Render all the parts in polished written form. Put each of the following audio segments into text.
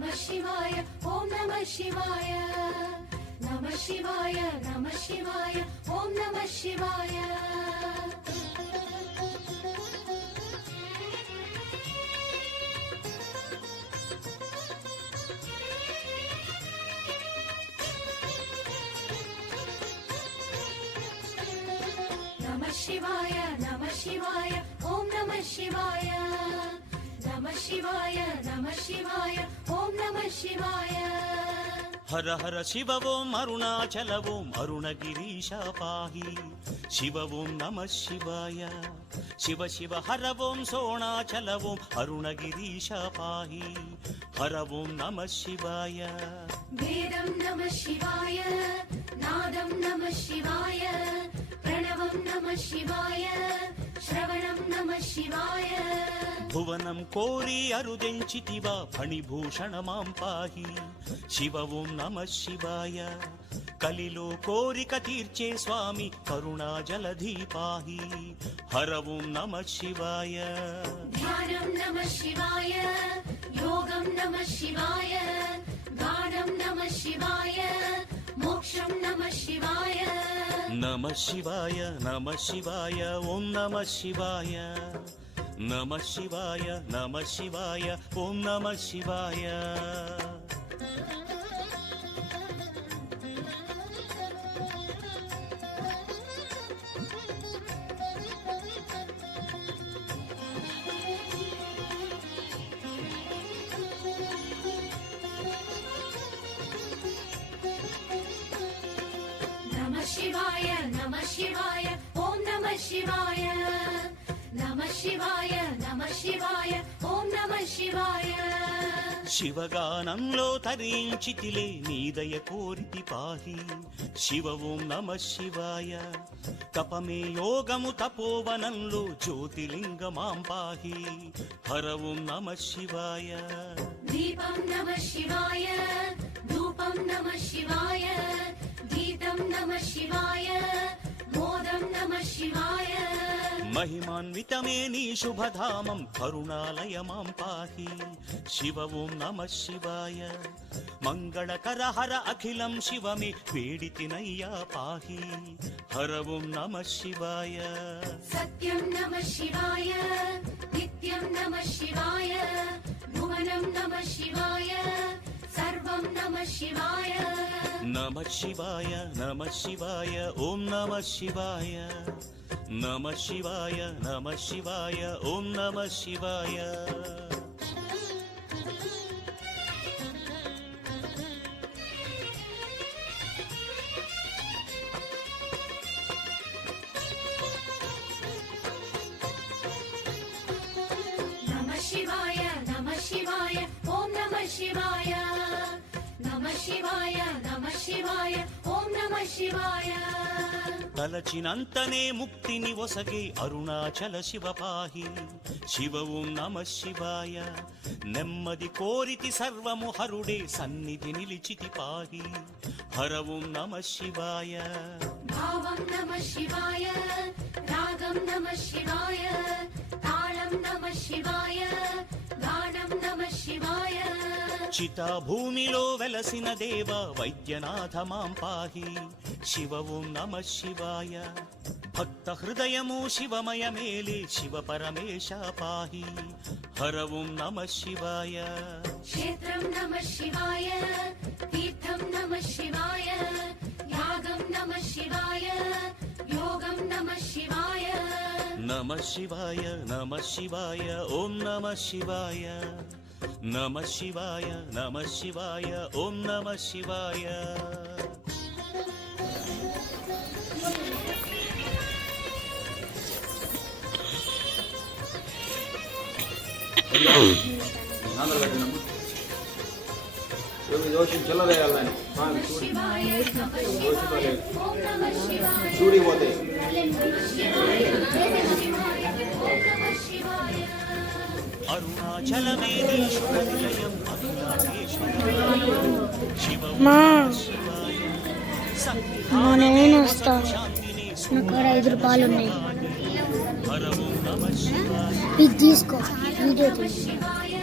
నమః శివాయ ఓం నమః శివాయ నమః శివాయ నమః శివాయ ఓం నమః శివాయ నమః శివాయ నమః శివాయ ఓం నమః శివాయ నమః శివాయ నమః శివాయ ఓం నమః శివాయ హర హర శివ ఓం అరుణాచల ఓం అరుణగిరీశ పాహి శివ ఓం నమః శివాయ శివ శివ హర ఓం సోణాచల ఓం అరుణగిరీశ పాహి హర ఓం నమః శివాయ వేదం నమః శివాయ నాదం నమః శివాయ ప్రణవం నమః శివాయ శ్రవణం నమః శివాయ భువనం కోరి అరుదెంచితివా ఫణిభూషణ మాం పాహి శివ ఓం నమః శివాయ కలిలో కోరిక తీర్చే స్వామి కరుణా జలధి పాహి హర ఓం నమః శివాయ ధ్యానం నమః శివాయ యోగం నమః శివాయ గానం నమః శివాయ మోక్షం నమః శివాయ నమః శివాయ నమః శివాయ ఓం నమః శివాయ నమః శివాయ నమః శివాయ ఓం నమః శివాయ నమః శివాయ నమః శివాయ ఓం నమః శివాయ నమః శివాయ నమః శివాయ ఓం నమః శివాయ శివగానంలో తరించితిలే నీదయ కోరితి పాహి శివ ఓం నమః శివాయ తపమే యోగము తపోవనంలో జ్యోతిలింగమాం పాహి హర ఓం నమః శివాయ దీపం నమః శివాయ ధూపం నమః శివాయ గీతం నమః శివాయ మోదం నమః శివాయ మహిమాన్వితమే నీ శుభధామం కరుణాలయ మాం పాహి శివ ఓం నమః శివాయ మంగళకర హర అఖిలం శివమే వేడితినయ్యా పాహి హర ఓం నమః శివాయ సత్యం నమః శివాయ నిత్యం నమః శివాయ భువనం నమః శివాయ సర్వం నమః శివాయ నమః శివాయ నమః శివాయ ఓం నమః శివాయ నమః శివాయ నమః శివాయ ఓం నమః శివాయ నమః శివాయ నమః శివాయ ఓం నమః శివాయ నమః శివాయ నమః శివాయ ఓం నమః శివాయ తలచినంతనే ముక్తిని ఒసగే అరుణాచల శివ పాహి శివ ఓం నమః శివాయ నెమ్మది కోరితి సర్వము హరుడే సన్నిధి నిలిచితి పాహి హర ఓం నమః శివాయ భావం నమః శివాయ రాగం నమః శివాయ తాళం నమః శివాయ గానం నమః శివాయ చితా భూమిలో వెలసిన దేవ వైద్యనాథ మాం పాహి శివ ఓం నమః శివాయ భక్త హృదయము శివమయ మేలే శివ పరమేశ పాహి హర ఓం నమః శివాయ క్షేత్రం నమః శివాయ తీర్థం నమః శివాయ యాగం నమః శివాయ యోగం నమః శివాయ నమః శివాయ నమః శివాయ ఓం నమః శివాయ నమః శివాయ నమః శివాయ ఓం నమః శివాయ దోషం చిల్లరేయాలని శివాయ నమః శివాయ ఓం నమః శివాయ చూడిపోతాయి అరుణాచలమే ఈశ్వర నిలయం అరుణాచలేశ్వర శివ నేను వస్తా నాకు 5 రూపాయలు ఉన్నాయి హర ఓం నమః శివాయ ఇది తీసుకో వీడియో తీసి శివాయ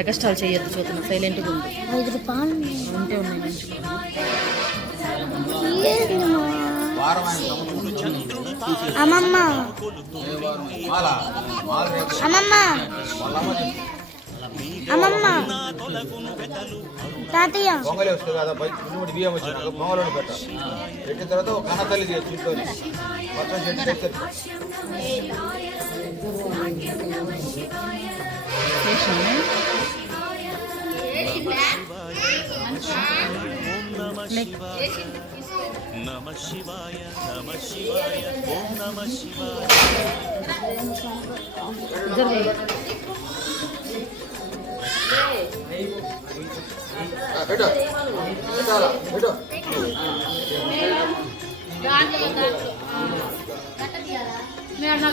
ఎగస్ట్రాల్ చేయొద్దు, చూస్తున్నా సైలెంట్గా ఉంది. 5 రూపాయలు ఉంటే ఉన్నాయి మంచిగా. అమ్మమ్మ అమ్మమ్మ అమ్మమ్మ తాతయ్య పొంగలి వస్తుంది కదా, బియ్యం వచ్చిన పొంగలు పెట్టిన తర్వాత ఒక కన్నతల్లి చుట్టూని మొత్తం చెట్టు తెచ్చారు. నమ శివాయ నమ శివాయ ఓం నమ శివాయ. పెట్టు పెట్టాలా పెట్టు.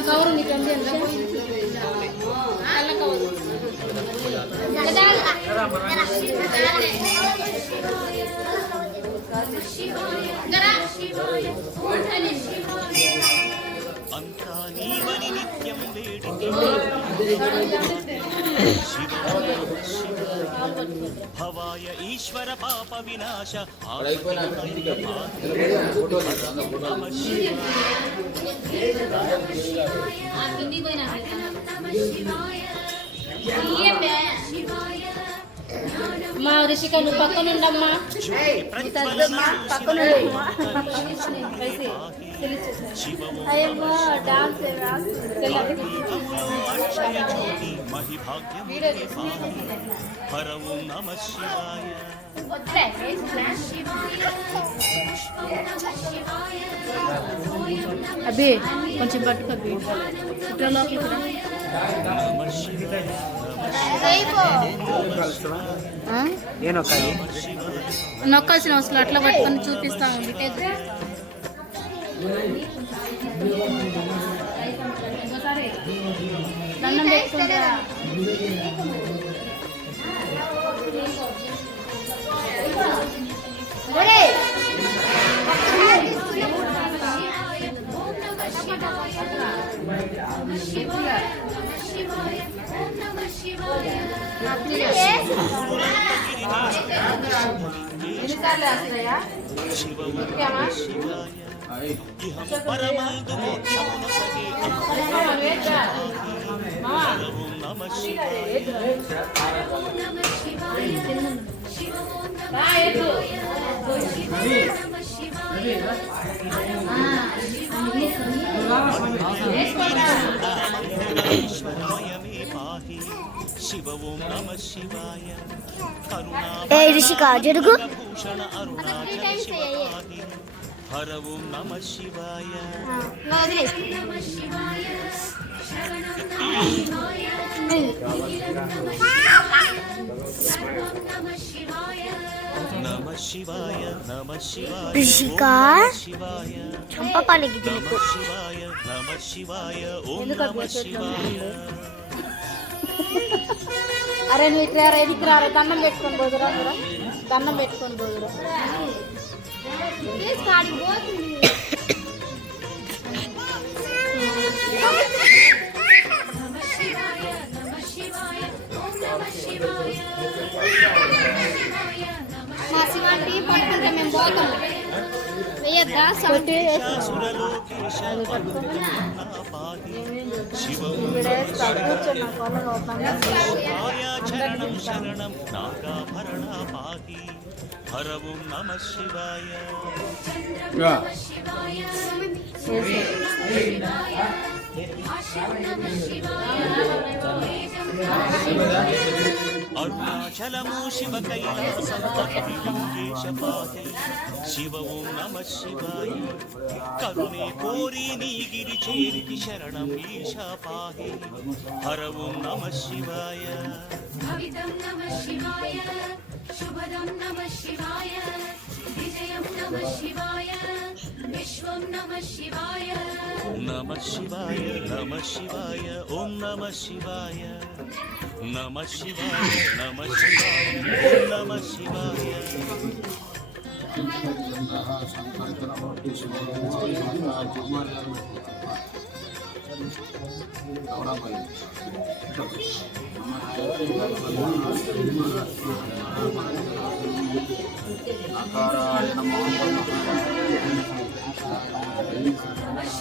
కవరు నీకు అంతా నీవని నిత్యం వేడికి భవాయ ఈశ్వర పాప వినాశ మా రిషిక నువ్వు పక్కనుండమ్మా, హరవు నమ శివాయ. అబ్బి కొంచెం పట్టుకు అబ్బి నొక్కాల్సిన అవసరం అట్లా పట్టుకొని చూపిస్తాము. దండం పెట్టుకుంటా పరమందు మోక్షమును సగే నమ శివాయ. ఈశ్వరమయమే పాహి శివ ఓం నమ శివాయ. ఏ రిషిక జరుగు. భూషణ అరుణాచల శివ పాహి హర ఓం నమ శివాయ. నమ శివాయ నమ శివాయ రిషిక శివాయ చంప పాలికి నమ శివాయ నమ శివాయ ఓం నమ శివాయ. అరే నువ్వు ఇక్కడ ఎదుగురారా, దండం పెట్టుకొని పోదురా, దండం పెట్టుకొని పోదురా. మా శివాంటి పట్టుకుంటే మేము పోతాం. వేయద్దా సౌండ్ చరణం శరణం నాగాభరణ పాహి హర ఓం నమ శివాయ. అరుణాచలము శివ కైలాసం లింగేశ పాహి శివ ఓం నమ శివాయ. కరుణే కోరి నీ గిరి చేరితి శరణం ఈశా పాహి హర ఓం నమ శివాయ. భవితం నమ శివాయ శుభదం నమ శివాయ విజయం నమ శివాయ విశ్వం నమ శివాయ. నమ శివాయ నమ శివాయ ఓం నమ శివాయ. నమ శివాయ నమ శివాయ ఓం నమ శివాయ.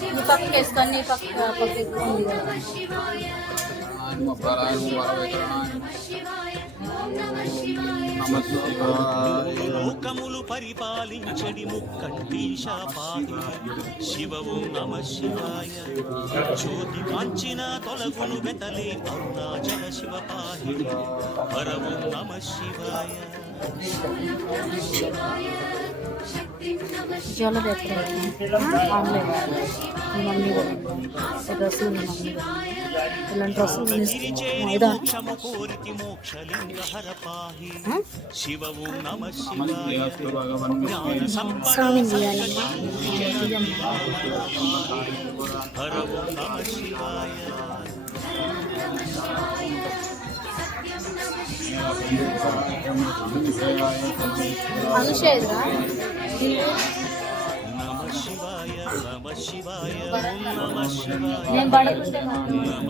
ఈ పక్కకి వేసుకొని ఈ పక్క ఎక్కువ ఉంది కదా. లోకములు పరిపాలించడి ముక్కంటీశ పాహి శివ ఓం నమ శివాయ జ్యోతి కాంచిన తొలగును వెతలే అరుణాచల శివ పాహి హర ఓం నమ శివాయ జ్యువెలరీ ఎక్కడ ఆన్లైన్ మీ మమ్మీ కూడా డ్రెస్సులు మీ మమ్మీ ఇలాంటి డ్రెస్సులు గిరిచేరి ఇదా మోక్షము కోరితి మోక్షలింగ హర పాహి శివ ఓం నమ శివాయ జ్ఞాన సంపద స్నానం చేయాలమ్మా. హర ఓం నమ శివాయ అనుషేదా నమ శివాయ నమ శివాయ ఓం నమ శివాయ నేను పడకుంటే నమ